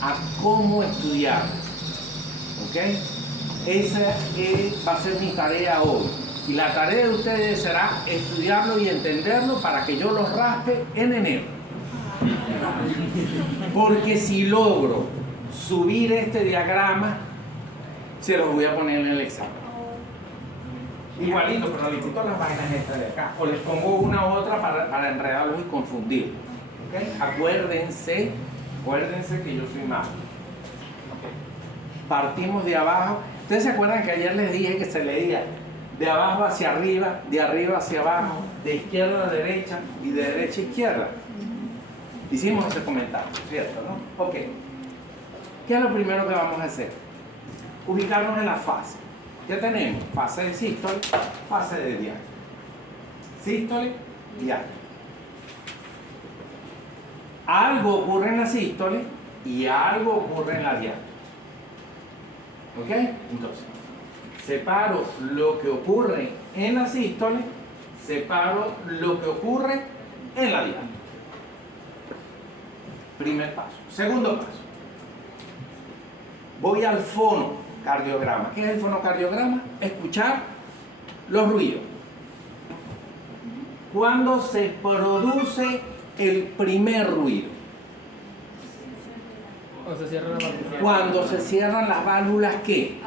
a cómo estudiar. ¿Ok? Esa va a ser mi tarea hoy. Y la tarea de ustedes será estudiarlo y entenderlo para que yo los raspe en enero. Porque si logro subir este diagrama, se los voy a poner en el examen. Igualito, pero le quito las vainas estas de acá. O les pongo una u otra para enredarlos y confundirlos. ¿Okay? Acuérdense que yo soy malo. Okay. Partimos de abajo. ¿Ustedes se acuerdan que ayer les dije que se leía de abajo hacia arriba, de arriba hacia abajo, de izquierda a derecha y de derecha a izquierda? Hicimos ese comentario, ¿cierto? ¿No? Ok. ¿Qué es lo primero que vamos a hacer? Ubicarnos en la fase. Ya tenemos fase de sístole, fase de diástole. Sístole, diástole. Algo ocurre en la sístole y algo ocurre en la diástole. ¿Ok? Entonces, separo lo que ocurre en la sístole, separo lo que ocurre en la diástole. Primer paso. Segundo paso. Voy al fonocardiograma. ¿Qué es el fonocardiograma? Escuchar los ruidos. ¿Cuándo se produce el primer ruido? Cuando se cierran las válvulas, ¿qué?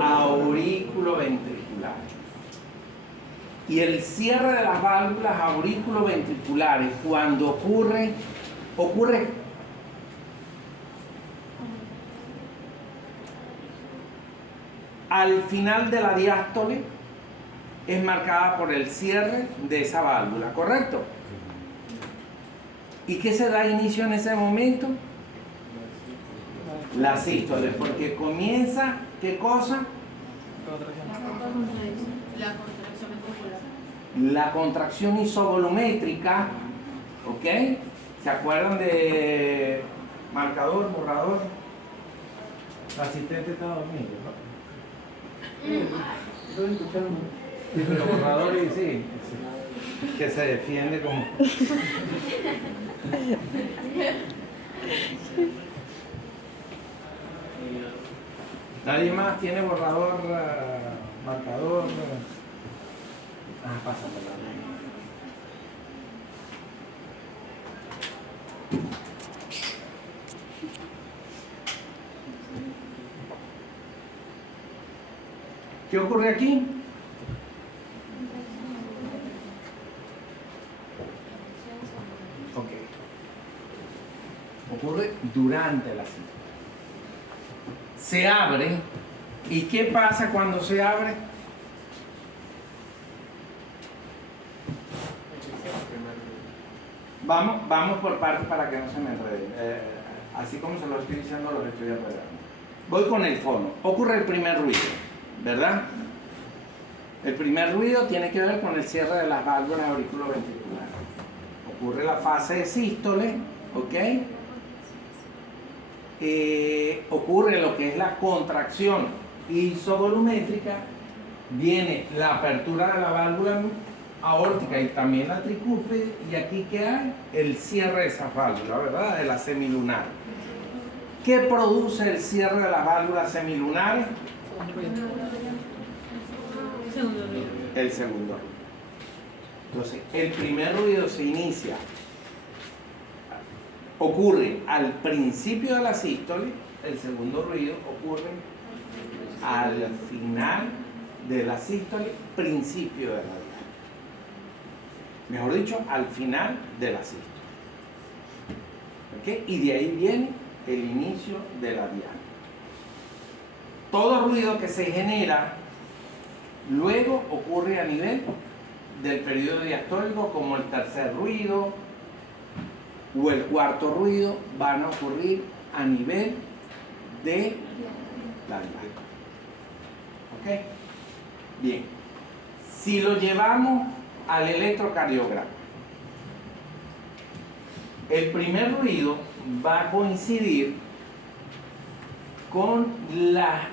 Aurículo-ventriculares. Y el cierre de las válvulas aurículo-ventriculares, cuando ocurre al final de la diástole, es marcada por el cierre de esa válvula, ¿correcto? ¿Y qué se da inicio en ese momento? La sístole, porque comienza, ¿qué cosa? La contracción isovolumétrica, ¿ok? ¿Se acuerdan de marcador, borrador? El asistente está dormido, ¿no? Estoy escuchando. Los borradores, sí, que se defiende como... ¿Nadie más tiene borrador, marcador? Pásamela. ¿Qué ocurre aquí? Ok. Ocurre durante la cita. Se abre. ¿Y qué pasa cuando se abre? Vamos por partes para que no se me enrede. Así como se lo estoy diciendo, lo estoy apagando. Voy con el fono. Ocurre el primer ruido, ¿verdad? El primer ruido tiene que ver con el cierre de las válvulas auriculoventriculares. Ocurre la fase de sístole, ¿ok? Ocurre lo que es la contracción isovolumétrica, viene la apertura de la válvula aórtica y también la tricúspide, y aquí ¿qué hay? El cierre de esas válvulas, ¿verdad? De la semilunar. ¿Qué produce el cierre de las válvulas semilunares? El segundo ruido. Entonces, el primer ruido se inicia, ocurre al principio de la sístole, el segundo ruido ocurre al final de la sístole, principio de la diástole. Mejor dicho, al final de la sístole. ¿Okay? Y de ahí viene el inicio de la diástole. Todo ruido que se genera luego ocurre a nivel del periodo diastólico, como el tercer ruido o el cuarto ruido, van a ocurrir a nivel de la diástole. ¿Ok? Bien. Si lo llevamos al electrocardiograma, el primer ruido va a coincidir con la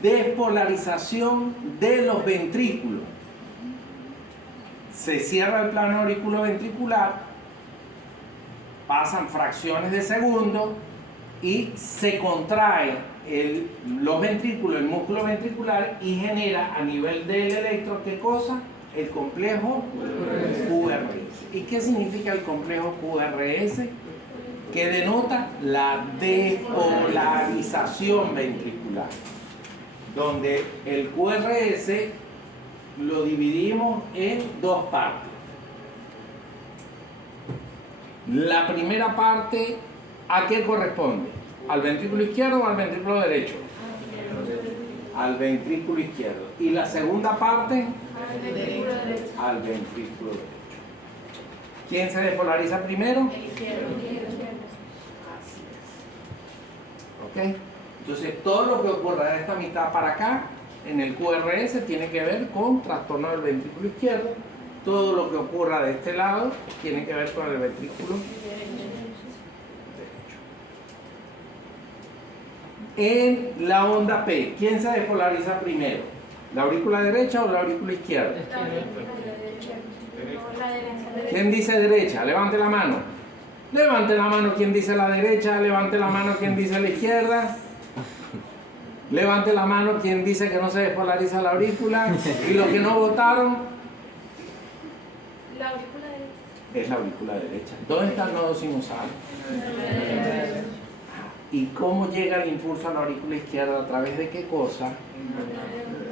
despolarización de los ventrículos. Se cierra el plano auriculoventricular pasan fracciones de segundo y se contrae los ventrículos, el músculo ventricular, y genera a nivel del electro, ¿qué cosa? El complejo QRS. ¿Y qué significa el complejo QRS? Que denota la despolarización ventricular, donde el QRS lo dividimos en dos partes. La primera parte, ¿a qué corresponde? ¿Al ventrículo izquierdo o al ventrículo derecho? Al ventrículo izquierdo. ¿Y la segunda parte? Al ventrículo derecho. ¿Quién se despolariza primero? El izquierdo. Así es. ¿Ok? Entonces, todo lo que ocurra de esta mitad para acá, en el QRS, tiene que ver con trastorno del ventrículo izquierdo. Todo lo que ocurra de este lado tiene que ver con el ventrículo derecho. En la onda P, ¿quién se despolariza primero? ¿La aurícula derecha o la aurícula izquierda? ¿Quién dice derecha? Levante la mano. Levante la mano quien dice la derecha, levante la mano quien dice la izquierda. Levante la mano quien dice que no se despolariza la aurícula. Y los que no votaron. La aurícula derecha. Es la aurícula derecha. ¿Dónde está el nodo sinusal? ¿Y cómo llega el impulso a la aurícula izquierda? ¿A través de qué cosa?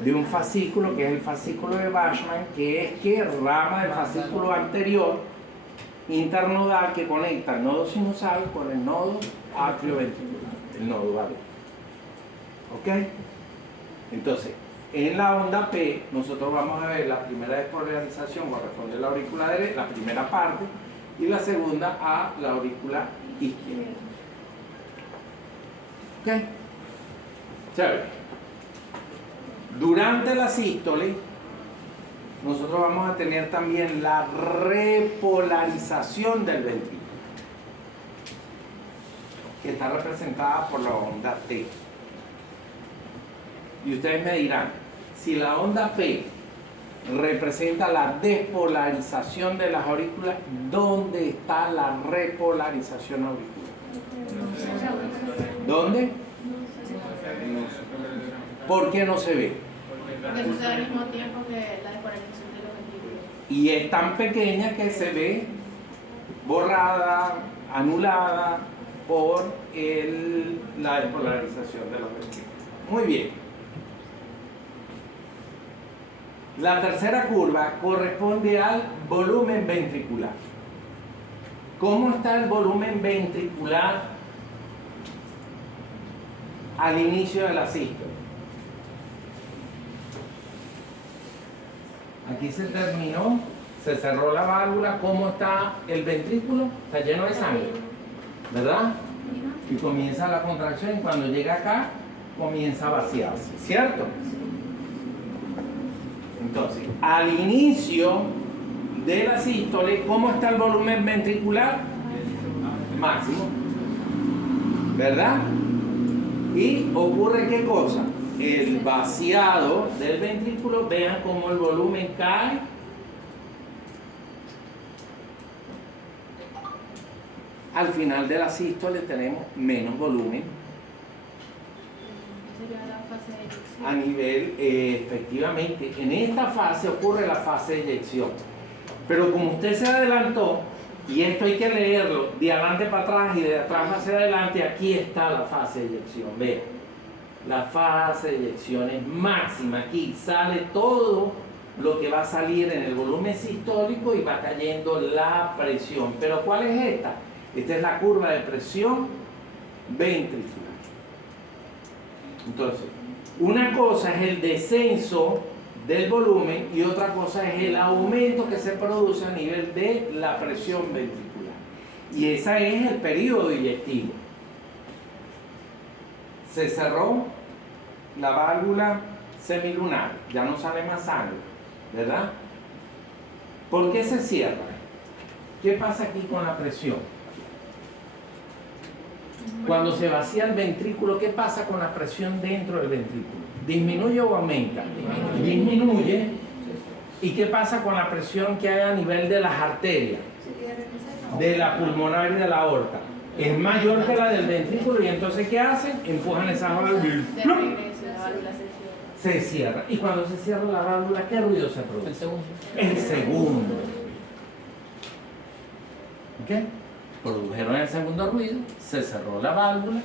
De un fascículo, que es el fascículo de Bachmann, que es que rama del fascículo anterior internodal que conecta el nodo sinusal con el nodo atrioventricular, el nodo vagal. ¿Ok? Entonces, en la onda P, nosotros vamos a ver la primera despolarización corresponde a la aurícula derecha, la primera parte, y la segunda a la aurícula izquierda. ¿Ok? Chévere. Durante la sístole, nosotros vamos a tener también la repolarización del ventrículo, que está representada por la onda T. Y ustedes me dirán, si la onda P representa la despolarización de las aurículas, ¿dónde está la repolarización auricular? ¿Dónde? ¿Por qué no se ve? Porque sucede al mismo tiempo que la despolarización de los ventrículos. Y es tan pequeña que se ve borrada, anulada por la despolarización de los ventrículos. Muy bien. La tercera curva corresponde al volumen ventricular. ¿Cómo está el volumen ventricular al inicio de la sístole? Aquí se terminó, se cerró la válvula. ¿Cómo está el ventrículo? Está lleno de sangre, ¿verdad? Y comienza la contracción y cuando llega acá comienza a vaciarse, ¿cierto? Entonces, al inicio de la sístole, ¿cómo está el volumen ventricular? Máximo, ¿verdad? Y ocurre ¿qué cosa? El vaciado del ventrículo, vean cómo el volumen cae. Al final de la sístole tenemos menos volumen. Sería la fase de eyección. A nivel, efectivamente, en esta fase ocurre la fase de eyección. Pero como usted se adelantó, y esto hay que leerlo de adelante para atrás y de atrás hacia adelante, aquí está la fase de eyección. Vean. La fase de eyección es máxima. Aquí sale todo lo que va a salir en el volumen sistólico y va cayendo la presión. Pero ¿cuál es esta? Esta es la curva de presión ventricular. Entonces, una cosa es el descenso del volumen y otra cosa es el aumento que se produce a nivel de la presión ventricular. Y ese es el periodo eyectivo. Se cerró la válvula semilunar, ya no sale más sangre, ¿verdad? ¿Por qué se cierra? ¿Qué pasa aquí con la presión? Cuando se vacía el ventrículo, ¿qué pasa con la presión dentro del ventrículo? ¿Disminuye o aumenta? Disminuye. ¿Y qué pasa con la presión que hay a nivel de las arterias? de la pulmonar y de la aorta es mayor que la del ventrículo, y entonces ¿qué hacen? Empujan esas válvulas De y ¡plum! regreso, la válvula se cierra. Se cierra. Y cuando se cierra la válvula, ¿qué ruido se produce? El segundo. El segundo. ¿Ok? Produjeron el segundo ruido, se cerró la válvula,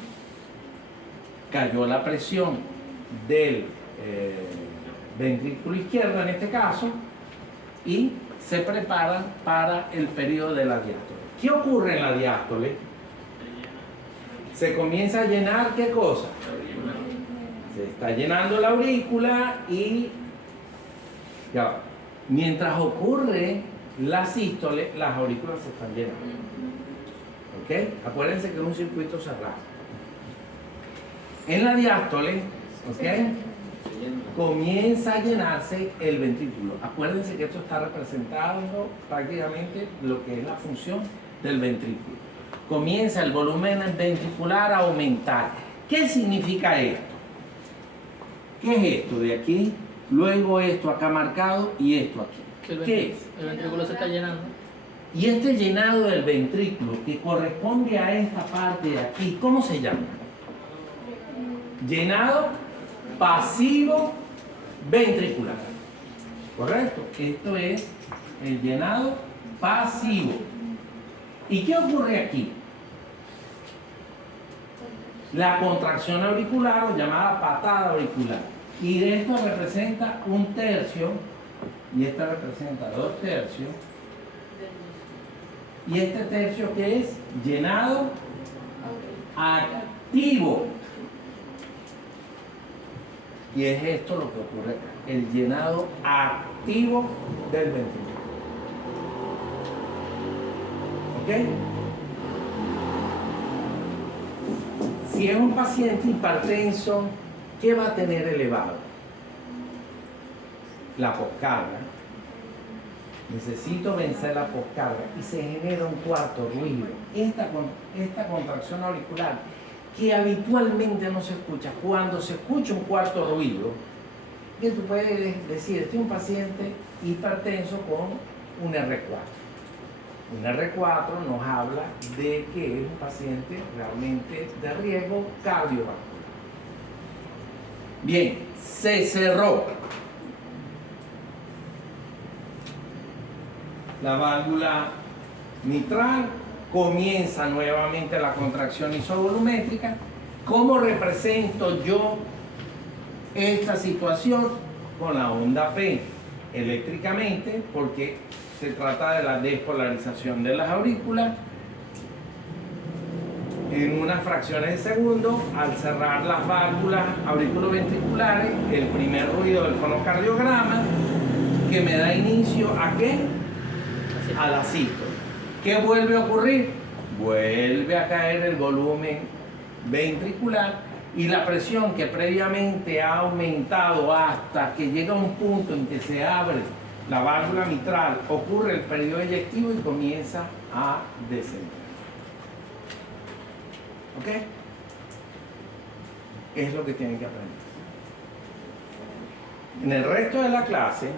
cayó la presión del ventrículo izquierdo en este caso, y se preparan para el periodo de la diástole. ¿Qué ocurre en la diástole? Se comienza a llenar, ¿qué cosa? Se está llenando la aurícula y ya va. Mientras ocurre la sístole, las aurículas se están llenando. ¿Ok? Acuérdense que es un circuito cerrado. En la diástole, ¿ok? Comienza a llenarse el ventrículo. Acuérdense que esto está representando prácticamente lo que es la función del ventrículo. Comienza el volumen ventricular a aumentar. ¿Qué significa esto? ¿Qué es esto de aquí? Luego esto acá marcado y esto aquí. ¿Qué es? El ventrículo se está llenando. Y este llenado del ventrículo que corresponde a esta parte de aquí, ¿cómo se llama? Llenado pasivo ventricular. ¿Correcto? Esto es el llenado pasivo. ¿Y qué ocurre aquí? La contracción auricular, o llamada patada auricular. Y de esto representa 1/3, y esta representa 2/3. Y este tercio que es llenado activo. Y es esto lo que ocurre acá, el llenado activo del ventrículo. ¿Ok? Si es un paciente hipertenso, ¿qué va a tener elevado? La poscarga. Necesito vencer la poscarga y se genera un cuarto ruido. Esta contracción auricular que habitualmente no se escucha. Cuando se escucha un cuarto ruido, bien, tú puedes decir, este es un paciente hipertenso con un R4. Un R4 nos habla de que es un paciente realmente de riesgo cardiovascular. Bien, se cerró la válvula mitral, comienza nuevamente la contracción isovolumétrica. ¿Cómo represento yo esta situación? Con la onda P, eléctricamente, porque se trata de la despolarización de las aurículas. En unas fracciones de segundo, al cerrar las válvulas auriculoventriculares, el primer ruido del fonocardiograma, que me da inicio ¿a qué? A la sístole. ¿Qué vuelve a ocurrir? Vuelve a caer el volumen ventricular y la presión que previamente ha aumentado hasta que llega a un punto en que se abre la válvula mitral, ocurre el periodo eyectivo y comienza a descender. ¿Ok? Es lo que tienen que aprender. En el resto de la clase